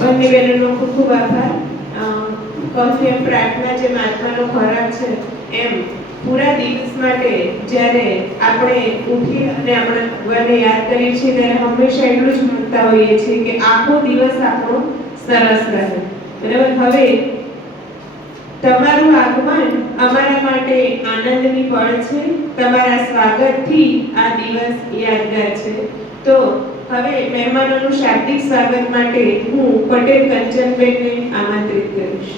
ખૂબ ખૂબ આભાર. કહું એમ પ્રાર્થના જે આત્માનો ખોરાક છે, એમ પૂરા દિવસ માટે જ્યારે આપણે ઉઠી અને આપણા ભગવાનને યાદ કરીએ છીએ, ત્યારે હંમેશા એટલું જ માંગતા હોઈએ છીએ કે આખો દિવસ આપણો સરસ રહે. બરાબર? હવે તમારું આગમન અમારા માટે આનંદની પળ છે. તમારા સ્વાગતથી આ દિવસ યાદગાર છે. તો હવે મહેમાનોનું શાબ્દિક સ્વાગત માટે હું પટેલ કંચનબેનને આમંત્રિત કરીશ.